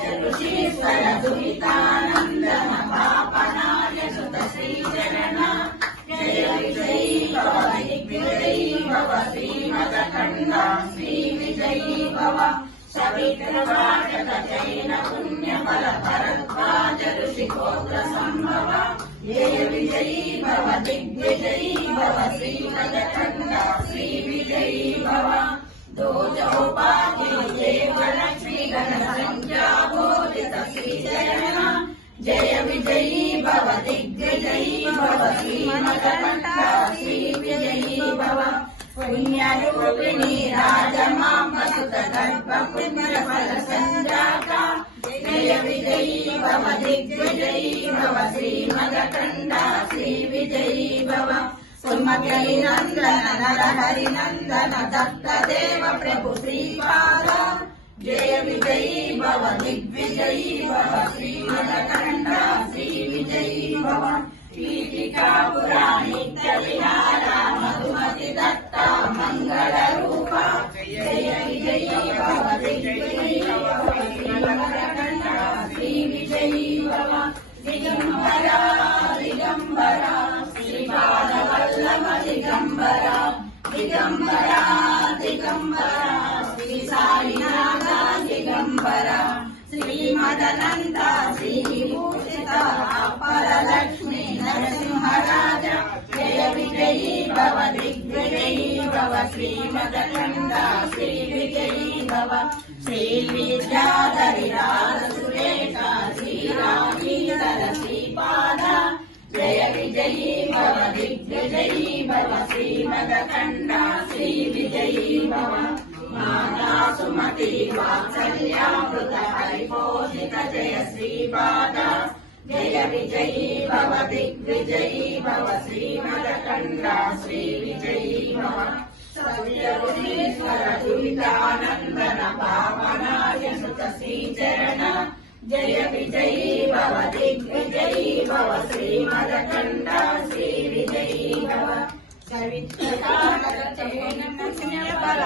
ऋषीश्वर दुहितानन्दन पापनाय सुत श्रीचरण जय विजयी भव दिग्विजयी भव श्रीमदखण्ड श्रीविजयी भव सवितृवाचक जैन पुण्यफल भरद्वाज ऋषिगोत्र सम्भव जय विजयी भव दिग्विजयी भव श्रीमदखण्ड श्रीविजयी भव दोजोपाधि देवलक्ष्मी गण संख्या बोधित श्रीचरण जय विजयी भव दिग्विजयी भव श्रीमदखण्ड श्रीविजयी भव पुण्यरूपिणी राजमामसुत गर्भ पुण्यफल संजाता जय विजयी भव दिग्विजयी भव श्रीमदखण्ड श्रीविजयी भव सुमतिनन्दन नरहरिनन्दन दत्तदेव प्रभु श्रीपाद जय विजयी भव दिग्विजयी भव श्रीमदखण्ड श्रीविजयी भव पीठिकापुरा नित्यविहारा मधुमति दत्ता मंगल रूपा जय विजयी भव दिग्विजयी भव श्रीमदखण्ड श्रीविजयी भव दिगंबरा दिगंबरा श्रीपादवल्लभ दिगंबरा दिगंबरा दिगंबरा श्री साईनाथ दिगंबरा श्रीमदनंद श्रीभूषित परलक्ष्मी नरसिंहराज जय विजयी भव दिग्विजयी भव श्रीमदखण्ड श्रीविजयी भव श्रीविद्याधरिराज सुरेश श्रीरामीधर श्रीपाद जय विजयी भव दिग्विजयी भव श्रीमदखण्ड श्रीविजयी भव माता सुमति वात्सल्यामृत परिपोषित जय श्रीपाद जय विजयी भव दिग्विजयी भव श्रीमदखण्ड श्रीविजयी भव सत्यऋषीश्वर दुहितानन्दन पावनाय सुत श्रीचरण जय विजयी भव दिग्विजयी भव श्रीमदखण्ड श्रीविजयी भव सवितृवाचक जैन पुण्यफल